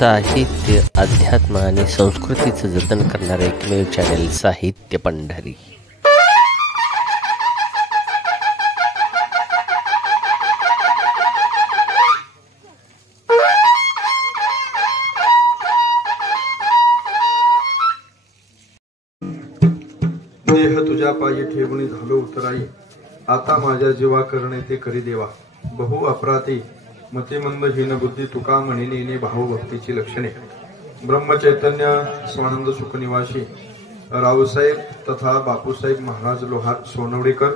साहित्य, अध्यात्म आणि संस्कृतीचं जतन करणारे एकमेव चॅनेल साहित्य पंढरी। देह तुझ्या पायी ठेवणी झालो उतराई, आता माझ्या जीवा करणे ते करी देवा। बहु अपराधी मतिमंद हीन बुद्धी तुका म्हणिने भाव भक्तीची लक्षणे। ब्रह्मचैतन्य स्वानंद सुखनिवासी रावसाहेब तथा बापूसाहेब महाराज लोहार सोनवडेकर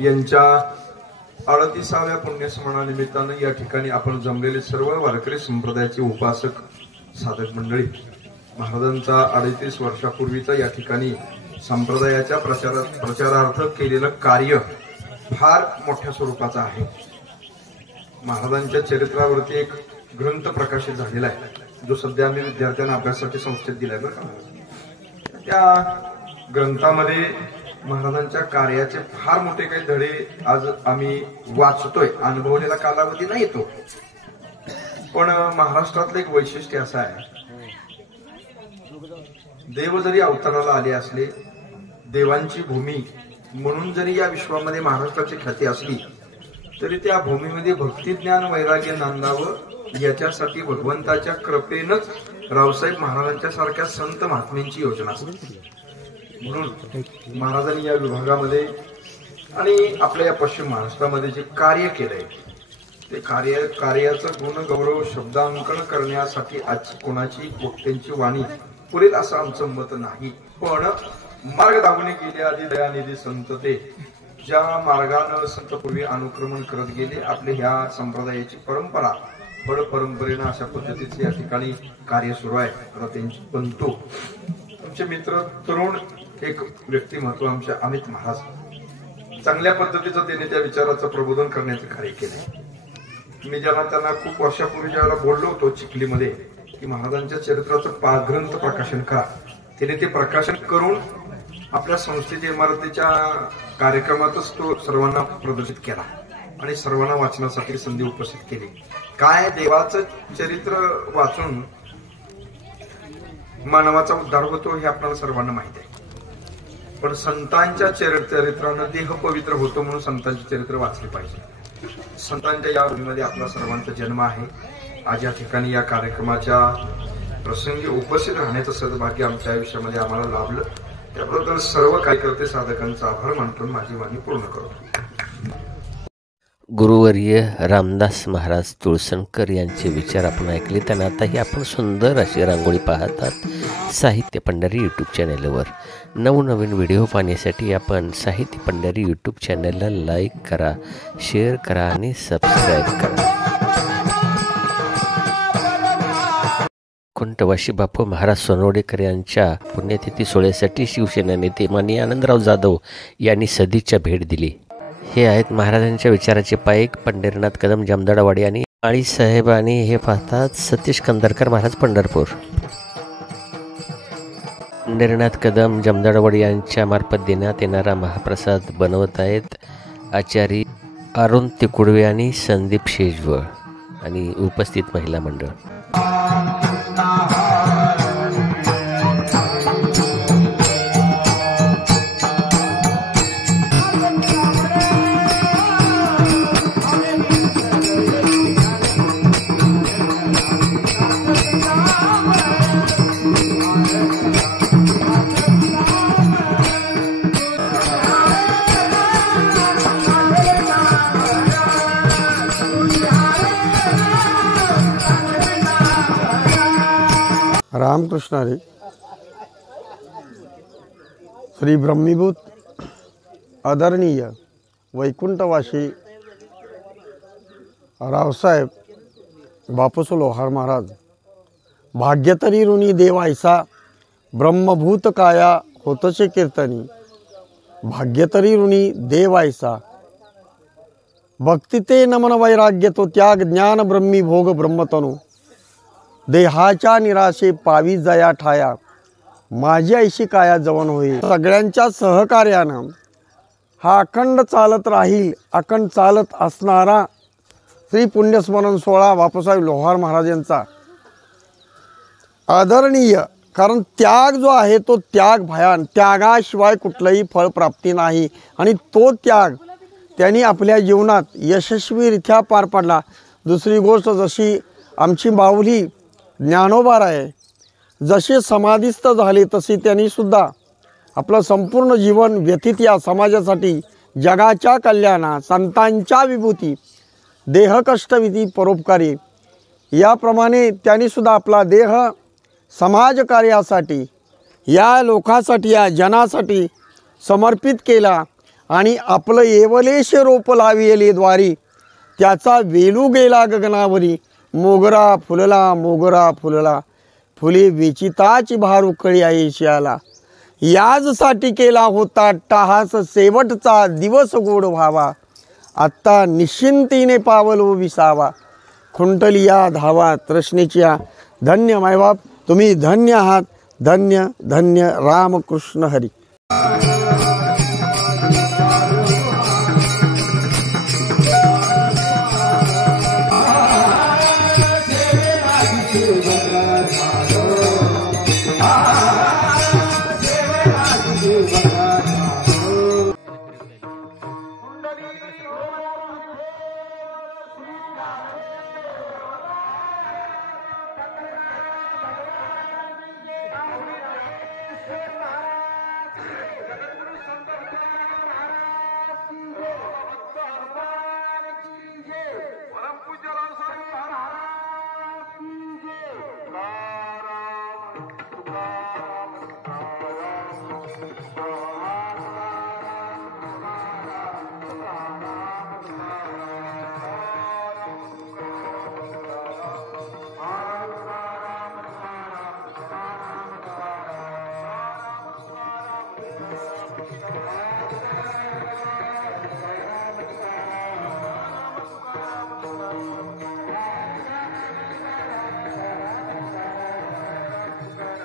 यांच्या 38व्या पुण्यस्मरणानिमित्ताने या ठिकाणी आपण जमलेले सर्व वारकरी संप्रदायाचे उपासक साधक मंडळी, महाराजांचा 38 वर्षापूर्वीचा या ठिकाणी संप्रदायाच्या प्रचारार्थ केलेलं कार्य फार मोठ्या स्वरूपाचं आहे। महाराजांच्या चरित्रावरती एक ग्रंथ प्रकाशित झालेला आहे, जो सध्या आम्ही विद्यार्थ्यांना अभ्यासासाठी संस्थेत दिलाय बरं का। त्या ग्रंथामध्ये महाराजांच्या कार्याचे फार मोठे काही धडे आज आम्ही वाचतोय। अनुभवलेला कालावधी नाही तो, पण महाराष्ट्रातलं एक वैशिष्ट्य असं आहे, देव जरी अवताराला आले असले, देवांची भूमी म्हणून जरी या विश्वामध्ये महाराष्ट्राची ख्याती असली, तरी त्या भूमीमध्ये भक्ती ज्ञान वैराग्य नांदावं याच्यासाठी भगवंताच्या कृपेनंच रावसाहेब महाराजांच्या सारख्या संत महात्म्यांची योजना असते। म्हणून महाराजांनी या विभागामध्ये आणि आपल्या या पश्चिम महाराष्ट्रामध्ये जे कार्य केलंय, ते कार्याचं गुण गौरव शब्दांकन करण्यासाठी आज कोणाची वक्त्यांची वाणी पुरेल असं आमचं मत नाही। पण मार्ग दाखवणे गेले आधी दयानिधी संत ते, ज्या मार्गानं संत पूर्वी अनुक्रमण करत गेले, आपले ह्या संप्रदायाची परंपरा बड परंपरेनं अशा पद्धतीचे या ठिकाणी कार्य सुरू आहे। आता त्यांची पंतू आमचे मित्र तरुण एक व्यक्तिमत्व आमचे अमित महाराज, चांगल्या पद्धतीचं त्यांनी त्या विचाराचं प्रबोधन करण्याचे कार्य केले। मी ज्यांना त्यांना खूप वर्षापूर्वी ज्यावेळेला बोललो होतो चिखलीमध्ये की महाराजांच्या चरित्राचं ग्रंथ प्रकाशन करा, त्याने ते प्रकाशन करून आपल्या संस्थेच्या इमारतीच्या कार्यक्रमातच तो सर्वांना प्रदर्शित केला आणि सर्वांना वाचनासाठी संधी उपस्थित केली। काय देवाचं चरित्र वाचून मानवाचा उद्धार होतो हे आपल्याला सर्वांना माहिती आहे, पण संतांच्या चरित्रानं देह पवित्र होतो, म्हणून संतांचे चरित्र वाचले पाहिजे। संतांच्या या भूमीमध्ये आपला सर्वांचा जन्म आहे। आज या ठिकाणी या कार्यक्रमाच्या प्रसंगी उपस्थित राहण्याचं सद्भाग्य आमच्या आयुष्यामध्ये आम्हाला लाभलं, त्याबद्दल सर्व कार्यकर्ते साधकांचा आभार मानतो, माझी वाणी पूर्ण करतो। गुरुवर्य रामदास महाराज तुळसणकर यांचे विचार आपण ऐकले, त्यांना आताही आपण सुंदर अशी रांगोळी पाहतात साहित्य पंढरी यूट्यूब चॅनेलवर। नवनवीन व्हिडिओ पाहण्यासाठी आपण साहित्य पंढरी यूट्यूब चॅनेलला लाईक करा, शेअर करा आणि सबस्क्राईब करा। कुंटवाशी बापू महाराज सोनवडेकर यांच्या पुण्यतिथी सोहळ्यासाठी शिवसेना नेते माननीय आनंदराव जाधव यांनी सदिच्छा भेट दिली। हे आहेत महाराजांच्या विचाराचे पाईक पंढरीनाथ कदम जामदाडवाडी आणि आळीसाहेब, आणि हे पाहतात सतीश कंदरकर महाराज पंढरपूर। पंढरीनाथ कदम जामदाडवाडी यांच्या मार्फत देण्यात येणारा महाप्रसाद बनवत आहेत आचार्य अरुण तिकुडवे आणि संदीप शेजवळ आणि उपस्थित महिला मंडळ। रामकृष्ण हरी। श्री ब्रह्मीभूत आदरणीय वैकुंठवासी रावसाहेब बापूसो लोहार महाराज, भाग्यतरी ऋणी देवायसा ब्रह्मभूत काया होतसे कीर्तनी, भाग्यतरी ऋणी देवायसा भक्ती ते नमन वैराग्य तो त्याग ज्ञान ब्रह्मी भोग ब्रह्मतनु, देहाच्या निराशे पावी जया ठाया, माझी ऐशी काया जवन होईल। सगळ्यांच्या सहकार्यानं हा अखंड चालत राहील, अखंड चालत असणारा श्री पुण्यस्मरण सोहळा बापूसाहेब लोहार महाराज यांचा आदरणीय, कारण त्याग जो आहे तो त्याग भयान, त्यागाशिवाय कुठलंही फळप्राप्ती नाही आणि तो त्याग त्यांनी आपल्या जीवनात यशस्वीरित्या पार पाडला. दुसरी गोष्ट, जशी आमची माऊली ज्ञानोबा आहे जसे समाधिस्थ झाले तसे त्यांनीसुद्धा आपलं संपूर्ण जीवन व्यतीत या समाजासाठी, जगाच्या कल्याणात, संतांच्या विभूती, देहकष्टविधी परोपकारी याप्रमाणे त्यांनीसुद्धा आपला देह समाजकार्यासाठी, या लोकासाठी, या जनासाठी समर्पित केला आणि आपलं येवलेश रोप लाविले द्वारी त्याचा वेलू गेला गगनावरी. मोगरा फुलला, मोगरा फुलला, फुले विचिताची भार उकळी आईशी आला. याजसाठी केला होता टाहास, शेवटचा दिवस गोड व्हावा. आत्ता निश्चिंतीने पावलो विसावा. खुंटली या धावा तृष्णेच्या. धन्य मायबाप, तुम्ही धन्य आहात. धन्य धन्य रामकृष्ण हरी.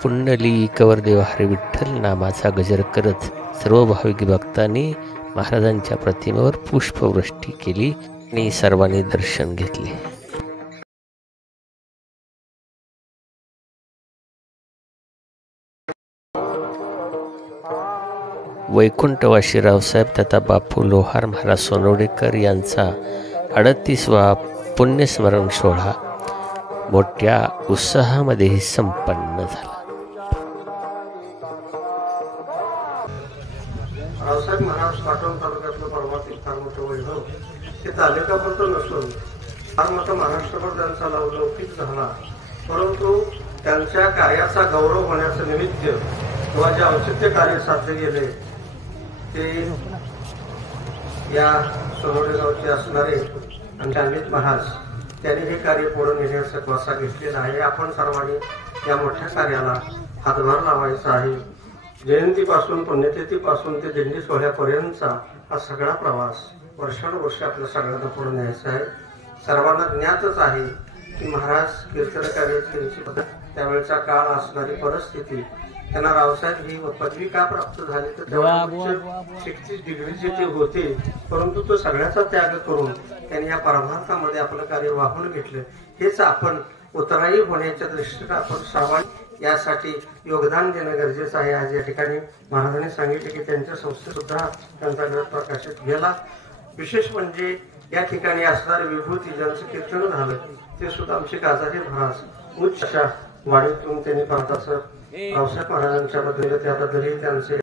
पुंडलिकवर देव हरी विठ्ठल नामाचा गजर करत सर्व भाविक भक्तांनी महाराजांच्या प्रतिमेवर पुष्पवृष्टी केली आणि सर्वांनी दर्शन घेतले. वैकुंठवासी रावसाहेब तथा बापू लोहार महाराज सोनवडेकर यांचा 38वा पुण्यस्मरण सोहळा मोठ्या उत्साहामध्ये संपन्न झाला. रावसाहेब महाराज पाटण तालुक्यातलं परमार्थिक फार मोठं वैभव हे तालुक्यापुरतं नसून फार मोठा महाराष्ट्रभर त्यांचा लौकिक झाला. परंतु त्यांच्या कार्याचा गौरव होण्याचं निमित्त किंवा जे औचित्य कार्य साधले गेले ते या सोनवडे गावचे असणारे आमचे अमित महाराज त्यांनी हे कार्य पुढे नेण्याचा वसा घेतलेला आहे. आपण सर्वांनी या मोठ्या कार्याला हातभार लावायचा आहे. जयंतीपासून पुण्यतिथीपासून ते दिंडी सोहळ्यापर्यंतचा हा सगळा प्रवास वर्षानुवर्ष आपल्या सगळ्यांना पुढे न्यायचा आहे. सर्वांना ज्ञातच आहे की महाराज कीर्तन कार्याची त्यावेळेचा काळ, असणारी परिस्थिती, त्यांना रावसाहेब ही पदवी का प्राप्त झाली तर तेव्हा 36 डिग्रीचे ते होते. परंतु तो सगळ्याचा त्याग करून त्यांनी या परमार्थामध्ये आपलं कार्य वाहून घेतलं. हेच आपण उतराई होण्याच्या दृष्टीने आपण सर्वांनी यासाठी योगदान देणं गरजेचं आहे. आज या ठिकाणी महाराजांनी सांगितले की त्यांच्या संस्थेत सुद्धा त्यांचा ग्रंथ प्रकाशित गेला. विशेष म्हणजे या ठिकाणी असणारे विभूती ज्यांचं कीर्तन झालं ते सुद्धा आमचे काजारी महाराज उच्च अशा वाडीतून त्यांनी भारताचं रावसाहेब महाराजांच्या बद्दल त्याबद्दलही त्यांचे